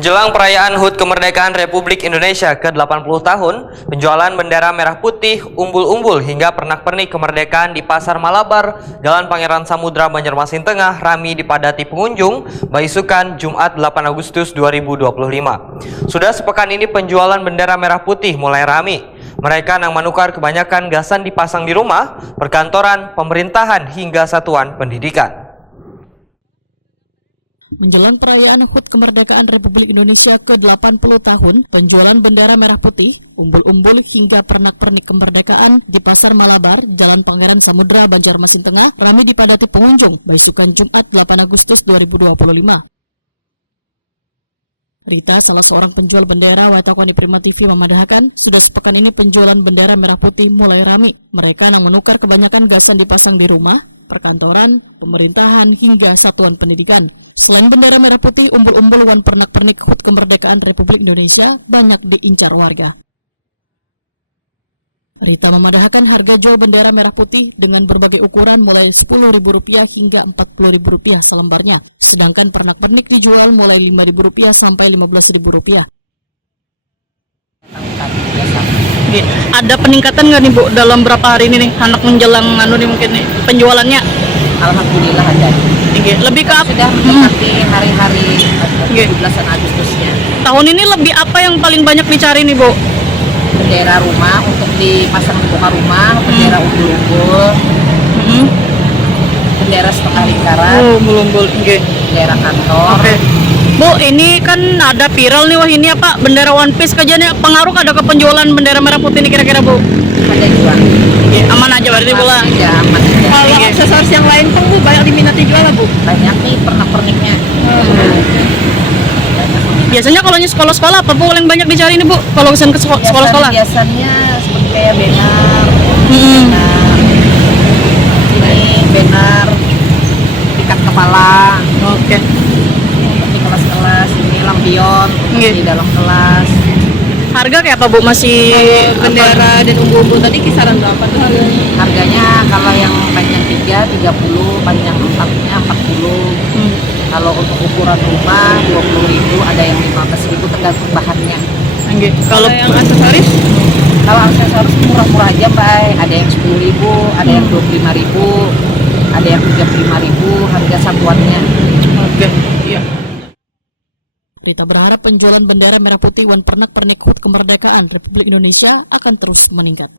Menjelang perayaan HUT Kemerdekaan Republik Indonesia ke-80 tahun, penjualan bendera merah putih, umbul-umbul hingga pernak-pernik kemerdekaan di Pasar Malabar, Jalan Pangeran Samudra, Banjarmasin Tengah ramai dipadati pengunjung beisukan Jumat 8 Agustus 2025. Sudah sepekan ini penjualan bendera merah putih mulai ramai. Mereka yang menukar kebanyakan gasan dipasang di rumah, perkantoran, pemerintahan hingga satuan pendidikan. Menjelang perayaan HUT Kemerdekaan Republik Indonesia ke-80 tahun, penjualan bendera merah putih, umbul-umbul hingga pernak-pernik kemerdekaan di Pasar Malabar, Jalan Pangeran Samudra, Banjarmasin Tengah ramai dipadati pengunjung beisukan Jumat 8 Agustus 2025. Rita, salah seorang penjual bendera Waitakon di Prima TV, memadahkan sudah sepekan ini penjualan bendera merah putih mulai ramai. Mereka yang menukar kebanyakan gasan dipasang di rumah, perkantoran, pemerintahan hingga satuan pendidikan. Selain bendera merah putih, umbul-umbul wan pernak-pernik HUT Kemerdekaan Republik Indonesia banyak diincar warga. Rita memadahkan harga jual bendera merah putih dengan berbagai ukuran mulai Rp10.000 hingga Rp40.000 selembarnya. Sedangkan pernak-pernik dijual mulai Rp5.000 sampai Rp15.000. Ada peningkatan nggak nih Bu dalam berapa hari ini nih anak menjelang mungkin nih penjualannya? Alhamdulillah ada. Lebih ke sudah mendekati hari-hari 17 Agustusnya. Tahun ini lebih apa yang paling banyak dicari nih Bu? Bendera rumah untuk dipasang di muka rumah, bendera umbul-umbul, bendera setengah lingkaran, umbul-umbul, bendera kantor. Bu, ini kan ada viral nih, wah ini apa bendera One Piece kejadiannya, pengaruh ada ke penjualan bendera merah putih ini kira-kira Bu? Ada juga. Aman aja berarti Bu lah. Aman aja. Kalau aksesoris yang lain Bu banyak diminati jual lah Bu? Banyak nih pernak-perniknya. Banyak minat. Biasanya kalau sekolah-sekolah apa Bu yang banyak dicari nih Bu? Kalau ke sekolah-sekolah? Biasanya seperti kayak banner, banner, ikat kepala. Oke. Di kelas-kelas ini lampion di dalam kelas. Harga kayak apa Bu? Masih kalau bendera dan umbul-umbul tadi kisaran berapa tuh harganya? Harganya kalau yang panjang 3, 30, panjang 4-nya 40. Kalau untuk ukuran rumah 20.000, ada yang 15.000 tergantung bahannya. Kalau yang aksesoris? Kalau aksesoris murah-murah aja Mbak, ada yang 10.000, ada yang 25.000, ada yang 35.000 harga satuannya. Rita berharap penjualan bendera merah putih wan pernak-pernik HUT Kemerdekaan Republik Indonesia akan terus meningkat.